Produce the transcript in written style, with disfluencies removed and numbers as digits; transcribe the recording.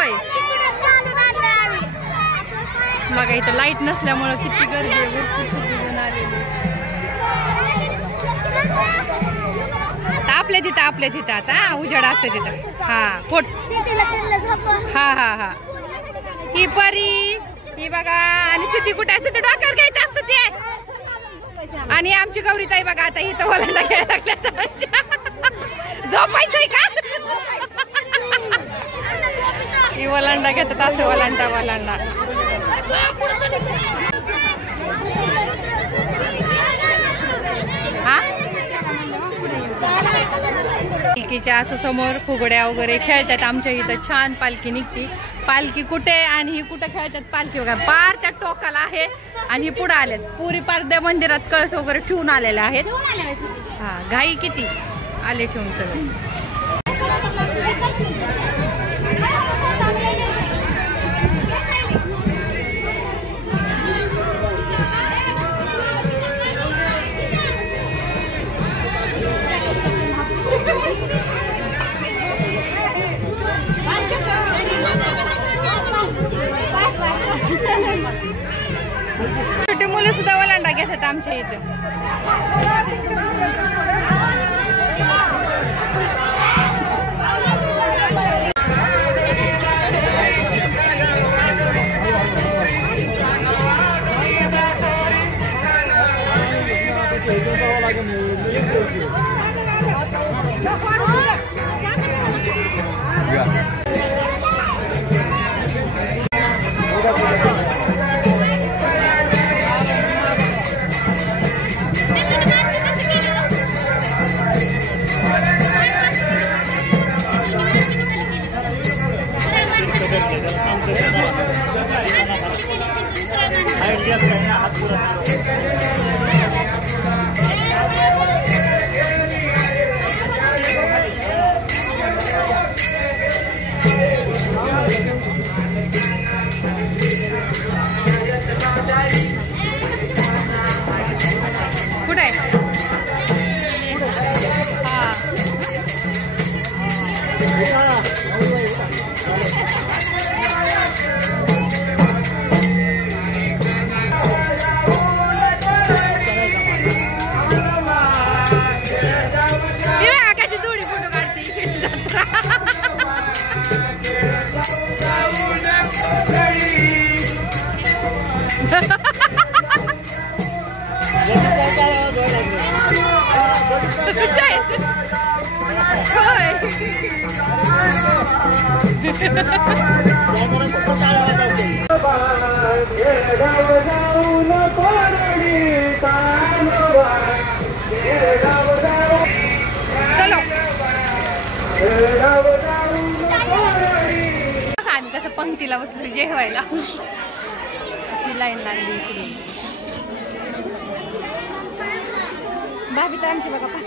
होय बघा इथं लाईट नसल्यामुळे किती गर्दी आहे, भरपूर सगळेजण आलेले. आपल्या तिथं आता उजाड असते तिथं. हा फोट हा हा हा ही परी ही बघा. आणि सिद्धी कुठे असते ते डोक्यावर घ्यायचं असतं ते. आणि आमची गौरीताई बघा आता इथं वलांडा घ्यायला लागल्या. झोपायचंय का? ही वलांडा घेतात असं वलांडा. पालखीच्या असं समोर फुगड्या वगैरे खेळतात. आमच्या इथं छान पालखी निघती. पालखी कुठे आणि ही कुठं खेळतात पालखी वगैरे पार त्या टोकाला आहे. आणि ही पुढे आलेत पुरी पार त्या मंदिरात कळस वगैरे ठेवून आलेले आहेत. हा घाई किती आले ठेवून सगळे. छोटे मुलं सुद्धा वलांडा घेतात आमच्या इथं. आम्ही कसं पंक्तीला बसलो जेवायला. लाईन लागली इकडे. भाभी तर आमची बघा पाच